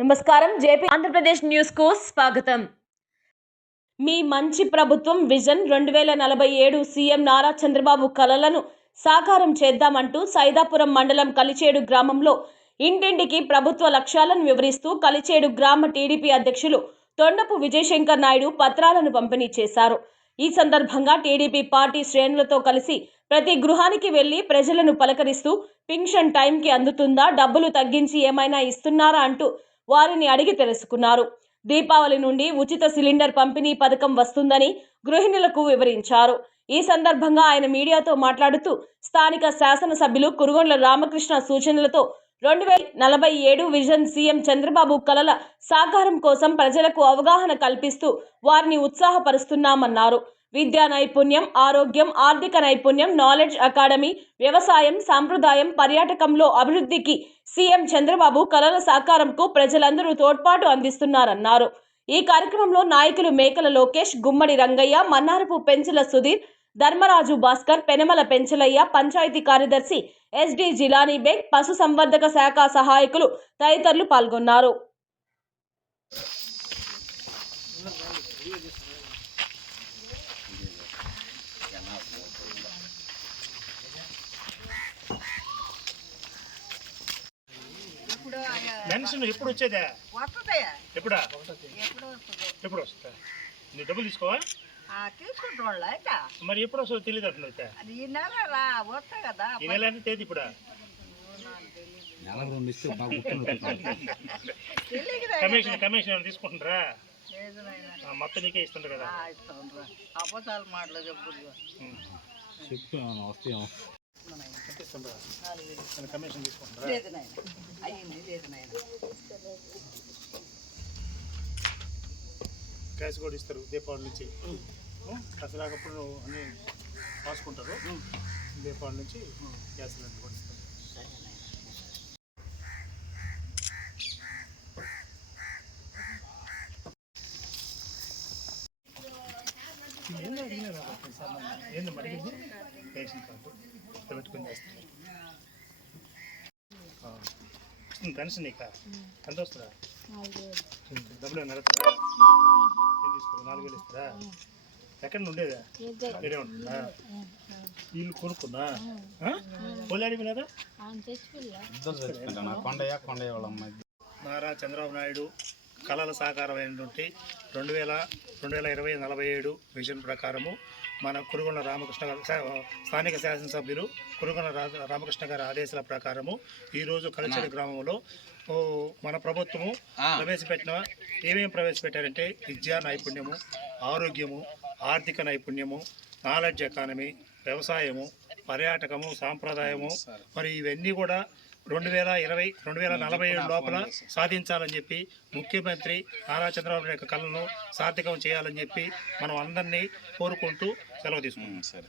నమస్కారం. జేపీ ఆంధ్రప్రదేశ్ న్యూస్కు స్వాగతం. మీ మంచి ప్రభుత్వం విజన్ రెండు వేల నలభై ఏడు సీఎం నారా చంద్రబాబు కలలను సాకారం చేద్దామంటూ సైదాపురం మండలం కలిచేడు గ్రామంలో ఇంటింటికి ప్రభుత్వ లక్ష్యాలను వివరిస్తూ కలిచేడు గ్రామ టీడీపీ అధ్యక్షులు తొండపు విజయశంకర్ నాయుడు పత్రాలను పంపిణీ చేశారు. ఈ సందర్భంగా టీడీపీ పార్టీ శ్రేణులతో కలిసి ప్రతి గృహానికి వెళ్ళి ప్రజలను పలకరిస్తూ పింఛన్ టైంకి అందుతుందా? డబ్బులు తగ్గించి ఏమైనా ఇస్తున్నారా? అంటూ వారిని అడిగి తెలుసుకున్నారు. దీపావళి నుండి ఉచిత సిలిండర్ పంపిణీ పథకం వస్తుందని గృహిణులకు వివరించారు. ఈ సందర్భంగా ఆయన మీడియాతో మాట్లాడుతూ స్థానిక శాసనసభ్యులు కురుగొండ్ల రామకృష్ణ సూచనలతో రెండు వేల నలభై ఏడు విజన్ సీఎం చంద్రబాబు కలల సాకారం కోసం ప్రజలకు అవగాహన కల్పిస్తూ వారిని ఉత్సాహపరుస్తున్నామన్నారు. విద్యా నైపుణ్యం ఆరోగ్యం ఆర్థిక నైపుణ్యం నాలెడ్జ్ అకాడమీ వ్యవసాయం సాంప్రదాయం పర్యాటకంలో అభివృద్ధికి సీఎం చంద్రబాబు కలల సాకారంకు ప్రజలందరూ తోడ్పాటు అందిస్తున్నారన్నారు. ఈ కార్యక్రమంలో నాయకులు మేకల లోకేష్ గుమ్మడి రంగయ్య మన్నారపు పెంచుల సుధీర్ ధర్మరాజు భాస్కర్ పెనమల పెంచలయ్య పంచాయతీ కార్యదర్శి ఎస్డి జిలానీ బేగ్ పశు సంవర్ధక శాఖ సహాయకులు తదితరులు పాల్గొన్నారు. పెన్షన్ ఎప్పుడు వచ్చేదా? వస్తుందయ్యా ఎప్పుడా? ఎప్పుడు వస్తా నీ డబ్బులు తీసుకోవా? మరి ఎప్పుడు వస్తుందో తెలియదు అట్లా ఈ నెల రా వస్తా కదా. ఈ నెల అంటే తేదీ ఇప్పుడా? కమిషన్ కమిషన్ ఏమైనా తీసుకుంటారా మొత్తం నీకే ఇస్తుంటారు కదా. అబద్ధాలు మాటలు. చెప్పు ఇస్తుంటారా ఏమైనా కమిషన్ తీసుకుంటారా? లేదు నాయన. అయ్యింది లేదు నాయన. క్యాష్ కూడా ఇస్తారు దీపావళి నుంచి. ఉం? అసలు రాకప్పుడు అన్ని రాసుకుంటారు. దీపావళి నుంచి గ్యాస్ సిలిండర్ కూడా ఇస్తారు. ఏంది? రేషన్ కార్డు పెట్టుకుని పెన్షన్ నీక ఎంత వస్తుందా డబ్బులు ఏమైనా నడుతుందా ఏం తీసుకో నాలుగు వేలు ఇస్తారా ఎక్కడ ఉండేదా మీరే ఉంటుందా వీళ్ళు కొనుక్కున్నా పోలాడి వినదా ఇద్దరు చచ్చిపోయింటాను కొండయ్య కొండయ్య వాళ్ళ అమ్మాయి నారా చంద్రబాబు నాయుడు కళల సాకారమైనటువంటి రెండు వేల రెండు వేల ఇరవై నలభై ఏడు విజన్ ప్రకారము మన కురుగొండ రామకృష్ణ గారు స్థానిక శాసనసభ్యులు కురుగొండ రామకృష్ణ గారి ఆదేశాల ప్రకారము ఈరోజు కలిచెడు గ్రామంలో మన ప్రభుత్వము ప్రవేశపెట్టిన ఏమేమి ప్రవేశపెట్టారంటే విద్యా నైపుణ్యము ఆరోగ్యము ఆర్థిక నైపుణ్యము నాలెడ్జ్ ఎకానమీ వ్యవసాయము పర్యాటకము సాంప్రదాయము మరి ఇవన్నీ కూడా రెండు వేల ఇరవై రెండు వేల నలభై ఏడు లోపల సాధించాలని చెప్పి ముఖ్యమంత్రి నారా చంద్రబాబు నాయుడు యొక్క కళను సార్థకం చేయాలని చెప్పి మనం అందరినీ కోరుకుంటూ సెలవు తీసుకుంటాం సరే.